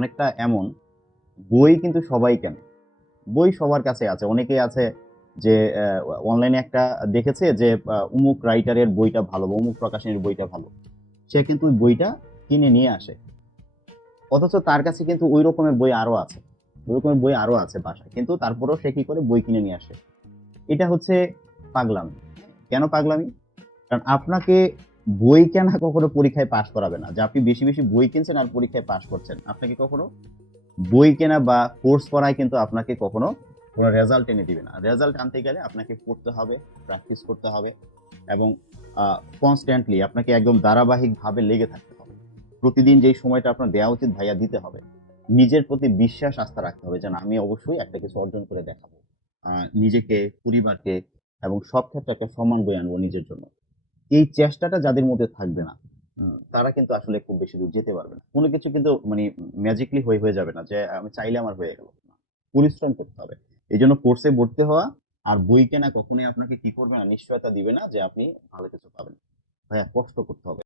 অনেকটা এমন, বই কিন্তু সবাই কেনে। বই সবার কাছে আছে। অনেকেই আছে যে অনলাইনে একটা দেখেছে যে অমুক রাইটারের বইটা ভালো বা অমুক প্রকাশনীর বইটা ভালো। সে কিন্তু ওই বইটা কিনে নিয়ে আসে। অথচ তার কাছে কিন্তু ওই রকমের বই আরও আছে। ওই রকমের বই আরও আছে বাসায়। কিন্তু তারপরেও সে কি করে বই কিনে নিয়ে আসে? এটা হচ্ছে পাগলামি। কেন পাগলামি? কারণ আপনাকে বই কেনা কখনো পরীক্ষায় পাশ করাবে না। যে আপনি বেশি বেশি বই কিনছেন আর পরীক্ষায় পাশ করছেন আপনাকে কখনো? বই কেনা বা কোর্স করায় কিন্তু আপনাকে কখনো কোনো রেজাল্ট এনে দিবে না। রেজাল্ট আনতে গেলে আপনাকে পড়তে হবে প্র্যাকটিস করতে হবে এবং কনস্ট্যান্টলি আপনাকে একদম ধারাবাহিকভাবে লেগে থাকতে হবে। প্রতিদিন যেই সময়টা আপনার দেওয়া উচিত ভাইয়া দিতে হবে, নিজের প্রতি বিশ্বাস আস্থা রাখতে হবে যেন আমি অবশ্যই একটা কিছু অর্জন করে দেখাবো। নিজেকে, পরিবারকে এবং সব ক্ষেত্রে একটা সম্মান বয়ে আনব নিজের জন্য। এই চেষ্টাটা যাদের মধ্যে থাকবে না, তারা কিন্তু আসলে খুব বেশি দূর যেতে পারবে না। কোনো কিছু কিন্তু মানে ম্যাজিকলি হয়ে হয়ে যাবে না যে, আমি চাইলে আমার হয়ে গেল। পরিশ্রম করতে হবে। এই জন্য কোর্সে ভর্তি হওয়া আর বই কেনা কখনোই আপনাকে কি করবে না, নিশ্চয়তা দিবে না যে আপনি ভালো কিছু পাবেন। ভাইয়া, কষ্ট করতে হবে।